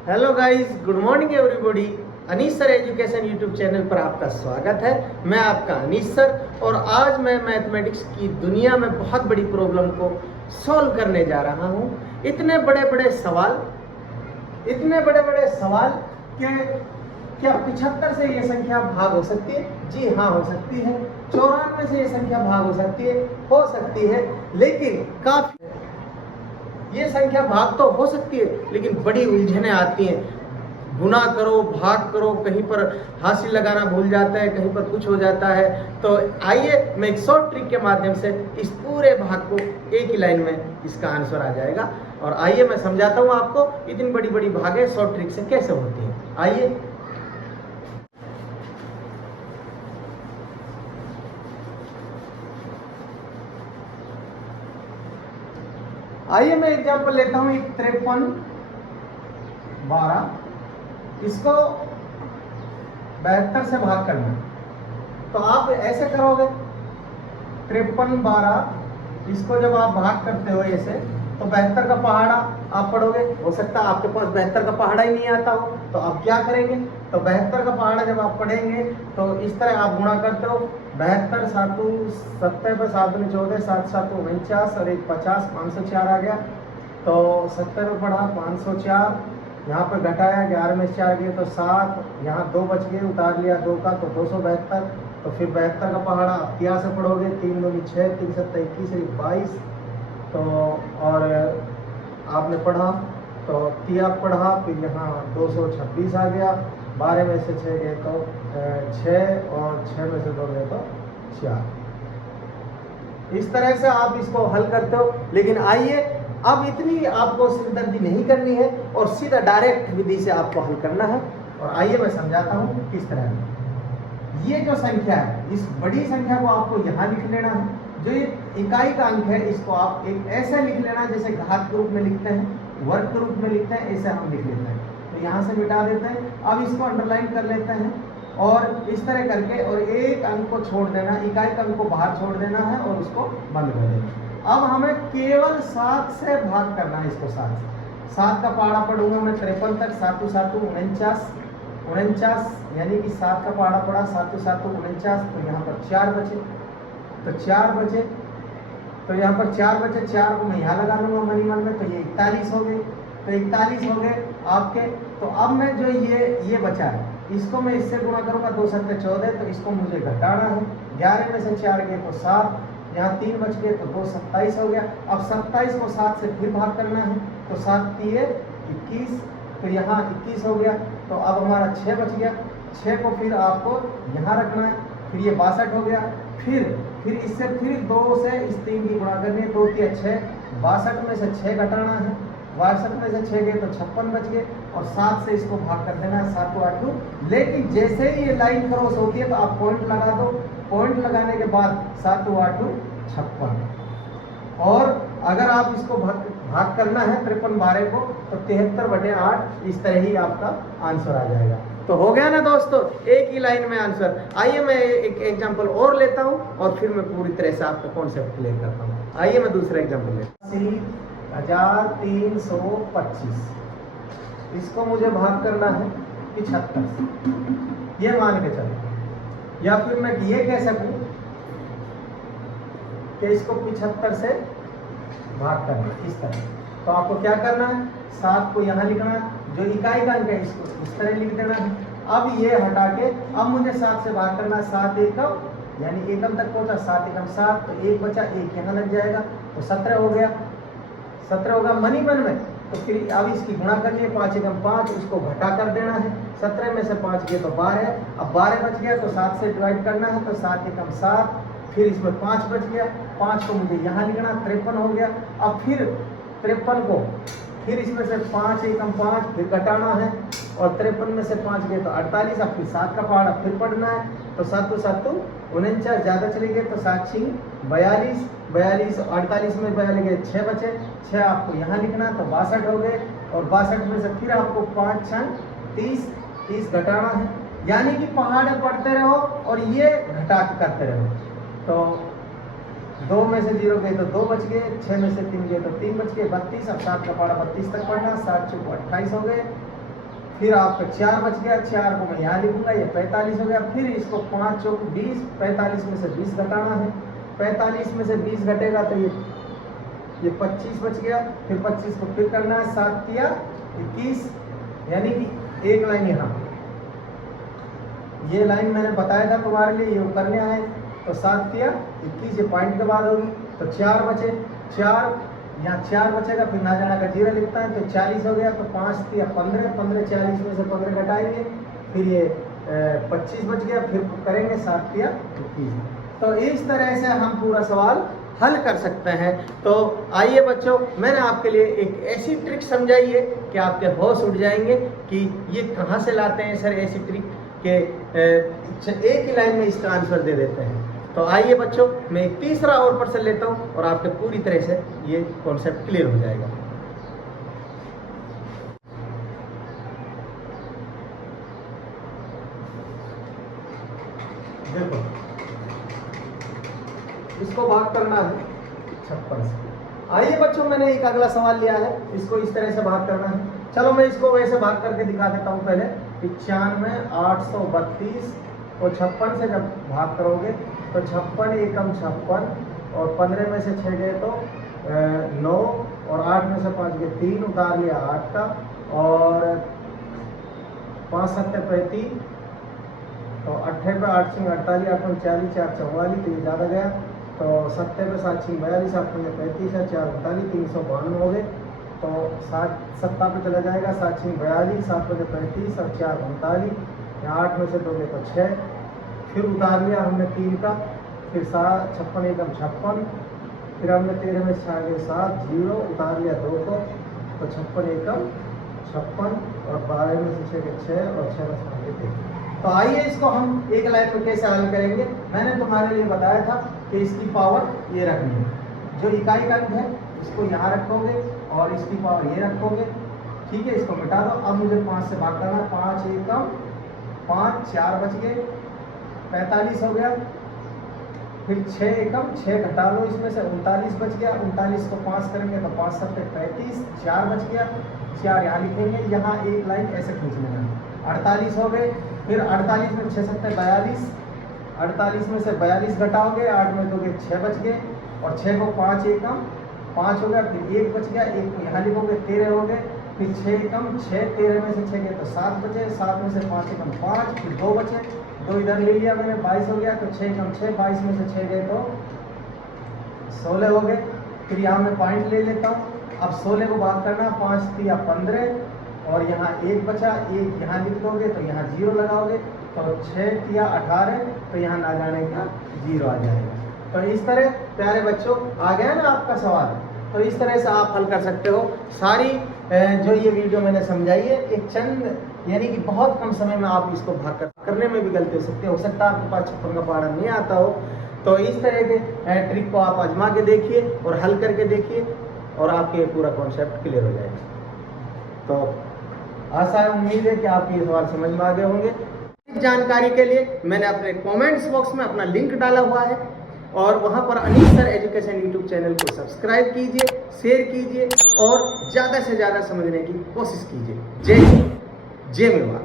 Hello guys, good morning everybody. Anees sir education YouTube channel पर आपका स्वागत है। मैं आपका अनीस सर और आज मैं मैथमेटिक्स की दुनिया में बहुत बड़ी प्रॉब्लम को सॉल्व करने जा रहा हूँ। इतने बड़े बड़े सवाल कि क्या 75 से ये संख्या भाग हो सकती है? जी हाँ, हो सकती है। 94 से ये संख्या भाग हो सकती है? हो सकती है, लेकिन काफी ये संख्या भाग तो हो सकती है, लेकिन बड़ी उलझने आती हैं। गुना करो, भाग करो, कहीं पर हासिल लगाना भूल जाता है, कहीं पर कुछ हो जाता है। तो आइए मैं एक शॉर्ट ट्रिक के माध्यम से इस पूरे भाग को एक ही लाइन में इसका आंसर आ जाएगा। और आइए मैं समझाता हूँ आपको इतनी बड़ी बड़ी भागें शॉर्ट ट्रिक से कैसे होती हैं। आइए मैं एग्जाम्पल लेता हूं। 53 12 इसको 72 से भाग करना। तो आप ऐसे करोगे, 53 12 इसको जब आप भाग करते हो ऐसे, तो 72 का पहाड़ा आप पढ़ोगे। हो सकता है आपके पास 72 का पहाड़ा ही नहीं आता हो, तो आप क्या करेंगे? तो 72 का पहाड़ा जब आप पढ़ेंगे तो इस तरह आप गुणा करते हो। 72 सातु 70 पे 7 दूनी 14, 7 7 49 और 1 50, 504 आ गया। तो 70 में पढ़ा 504, यहाँ पर घटाया 11 में 4 गए तो 7, यहाँ 2 बच गए, उतार लिया 2 का तो 272। तो फिर 72 का पहाड़ा आप क्या से पढ़ोगे? 3 दूनी 6, 3 7 21, 22। तो और आपने पढ़ा तो तिया पढ़ा, फिर यहाँ 226 आ गया। 12 में से 6 गए तो 6 और 6 में से 2 गए तो 4। इस तरह से आप इसको हल करते हो। लेकिन आइए अब इतनी आपको सिरदर्दी नहीं करनी है और सीधा डायरेक्ट विधि से आपको हल करना है। और आइए मैं समझाता हूँ किस तरह। ये जो संख्या है, इस बड़ी संख्या को आपको यहाँ लिख लेना है। जो ये इकाई का अंक है, इसको आप एक ऐसा लिख लेना जैसे घात के रूप में लिखते हैं, वर्ग के रूप में लिखते हैं, ऐसे हम लिख लेते हैं। तो यहाँ से मिटा देते हैं। अब इसको अंडरलाइन कर लेते हैं और इस तरह करके, और एक अंक को छोड़ देना, इकाई का अंक को बाहर छोड़ देना है और उसको बंद कर देना। अब हमें केवल 7 से भाग करना है इसको। 7 का पहाड़ा पढ़ूंगा मैं 53 तक। 7 7 49, यानी कि 7 का पहाड़ा पड़ा 7 7 49। तो यहाँ पर 4 बचे, तो 4 बचे, तो यहाँ पर 4 बचे। 4 को मैं यहाँ लगा लूंगा मनी मन में, तो ये 41 हो गए। तो 41 हो गए आपके। तो अब मैं जो ये बचा है, इसको मैं इससे गुणा करूंगा। 2 7 14, तो इसको मुझे घटाना है। 11 में से 4 गए तो 7, यहाँ 3 बच गए तो 2 27 हो गया। अब 27 को 7 से फिर भाग करना है। तो 7 3 21, तो यहाँ 21 हो गया। तो अब हमारा 6 बच गया। 6 को फिर आपको यहाँ रखना है। फिर ये 62 हो गया। फिर इससे फिर 2 से इस 3 की गुणा करनी है। 2 3 6, 62 में से 6 घटाना है। 62 में से 6 गए तो 56 बच गए। और 7 से इसको भाग कर देना है। 7 8 2। लेकिन जैसे ही ये लाइन क्रॉस होती है तो आप पॉइंट लगा दो। पॉइंट लगाने के बाद 7 8 2 56। और अगर आप इसको भाग करना है 53 12 को, तो 73/8 इस तरह ही आपका आंसर आ जाएगा। तो हो गया ना दोस्तों, एक ही लाइन में आंसर। आइए मैं एक एग्जांपल और लेता हूं और फिर मैं पूरी तरह से आपका कॉन्सेप्ट क्लियर करता हूं। आइए मैं दूसरा एग्जांपल लेता हूं। 8325 इसको मुझे भाग करना है 75 से, ये मान के चलो। या फिर मैं ये कह सकूं कि इसको 75 से भाग करना है इस तरह। तो आपको क्या करना है? 7 को यहाँ लिखना है, जो इकाई का अंक है इसको इस तरह लिख देना है। अब ये हटा के अब मुझे 7 से भाग करना है। 7 एकम, यानी एकम तक पहुंचा। 7 एकम 7, तो 1 बचा, 1 यहाँ लग जाएगा, तो 17 हो गया। 17 होगा मनी मन में। तो फिर अब इसकी गुणा कर लिए, 5 एकम 5, उसको घटा कर देना है। 17 में से 5 गए तो 12। अब 12 बच गया तो 7 से डिवाइड करना है। तो 7 एकम 7, फिर इसमें 5 बच गया। 5 को मुझे यहाँ लिखना, 53 हो गया। अब फिर 53 को फिर इसमें से 5 एकम 5 फिर घटाना है। और 53 में से 5 गए तो 48। अब फिर 7 का पहाड़ा फिर पढ़ना है। तो 7 7 49, ज़्यादा चले गए तो 7 6 42, 42 48 में 42 गए 6 बचे। 6 आपको यहाँ लिखना, तो 62 हो गए। और 62 में से फिर आपको 5 6 30 घटाना है। यानी कि पहाड़े पढ़ते रहो और ये घटा करते रहो। तो 2 में से 0 गए तो 2 बच गए। 6 में से 3 गए तो 3 बच गए, 32। अब 7 का पहाड़ा 32 तक पढ़ना। 7 चौक 28 हो गए। फिर आपका 4 बच गया, 4 को मैं यहाँ लिखूंगा, ये 45 हो गया। फिर इसको 5 चौक 20, 45 में से 20 घटाना है, 45 में से 20 घटेगा तो ये 25 बच गया। फिर 25 को फिर करना है, 7 तिया 21, यानी कि एक लाइन यहाँ, ये लाइन मैंने बताया था तुम्हारे लिए, ये करने आए तो 7 तिया 21, ये पॉइंट के बाद होगी। तो 4 बचे, 4 यहाँ 4 बचेगा, फिर ना जाना का 0 लिखता है तो 40 हो गया। तो 5 तिया 15, 15 40 में से 15 घटाएंगे, फिर ये 25 बच गया। फिर करेंगे 7 तिया 21। तो इस तरह से हम पूरा सवाल हल कर सकते हैं। तो आइए बच्चों, मैंने आपके लिए एक ऐसी ट्रिक समझाई है कि आपके होश उड़ जाएंगे कि ये कहाँ से लाते हैं सर ऐसी ट्रिक के एक ही लाइन में इसका आंसर दे देते हैं। तो आइए बच्चों, मैं एक तीसरा और प्रश्न लेता हूँ और आपके पूरी तरह से ये कॉन्सेप्ट क्लियर हो जाएगा। देखो, इसको भाग करना है 56 से। आइए बच्चों, मैंने एक अगला सवाल लिया है, इसको इस तरह से भाग करना है। चलो मैं इसको वैसे भाग करके दिखा देता हूँ। पहले 95 832 को 56 से जब भाग करोगे तो 56 एकम 56, और 15 में से 6 गए तो 9, और 8 में से 5 गए 3, उतार लिया 8 का, और 5 7 35, तो 8 पे 8 सिंह 48, 8 में 40, 4 44, तो ये ज़्यादा गया। तो 7 पे 7 सिंह 42, 8 में 35 है, 4 48, 352 हो गए। तो 7 पे चला जाएगा, 7 सिंह 42, 7 में 35 और 4 39, यहाँ 8 में से 2 गए तो 6, फिर उतार लिया हमने 3 का, फिर 56 एकम 56, फिर हमने 13 में से 6 7 0, उतार लिया 2 को, तो 56 एकम 56, और 12 में से 6 के 6, और 6 में से 3। तो आइए इसको हम एक लाइन में कैसे हल करेंगे। मैंने तुम्हारे लिए बताया था कि इसकी पावर ये रखनी है, जो इकाई का अंक है इसको यहाँ रखोगे और इसकी पावर ये रखोगे, ठीक है। इसको मिटा दो। अब मुझे 5 से भाग करना है, 5 एकम 5, 4 बच गए, 45 हो गया। फिर 6 एकम 6 घटा लो, इसमें से 39 बच गया। 39 को 5 करेंगे तो 5 7 35, 4 बच गया, 4 यहाँ लिखेंगे, यहाँ एक लाइन ऐसे खींच लेना। 48 हो गए, फिर 48 में 6 7 42, 48 में से 42 घटाओगे, 8 में 2 के 6 बच गए, और 6 को 5 एकम 5 हो गया, फिर 1 बच गया, 1 को यहाँ लिखोगे, 13 हो गए। फिर 6 एकम 6, 13 में से 6 गए तो 7 बचे, 7 में से 5 एकम 5, फिर 2 बचे, 2 इधर ले लिया मैंने, 22 हो गया। तो 6 एकम 6, 22 में से 6 गए तो 16 हो गए। फिर यहाँ मैं पॉइंट ले लेता हूँ। अब 16 को भाग करना, 5 तिया 15, और यहाँ 1 बचा, 1 यहाँ लिख दोगे तो यहाँ 0 लगाओगे, तो 6 तिया 18, तो यहाँ ना जाने का 0 आ जाएगा। तो इस तरह प्यारे बच्चों आ गया ना आपका सवाल। तो इस तरह से आप हल कर सकते हो। सारी जो ये वीडियो मैंने समझाई है, एक चंद यानी कि बहुत कम समय में आप इसको भाग करने में भी गलती हो सकता है आपके पास 56 का पहाड़ा नहीं आता हो। तो इस तरह के ट्रिक को आप आजमा के देखिए और हल करके देखिए, और आपके पूरा कॉन्सेप्ट क्लियर हो जाएगा। तो आशा है, उम्मीद है कि आपके ये सवाल समझ में आ गए होंगे। जानकारी के लिए मैंने अपने कमेंट्स बॉक्स में अपना लिंक डाला हुआ है, और वहां पर Anil sir education YouTube channel को सब्सक्राइब कीजिए, शेयर कीजिए और ज़्यादा से ज़्यादा समझने की कोशिश कीजिए। जय हिंद, जय मेवाड़।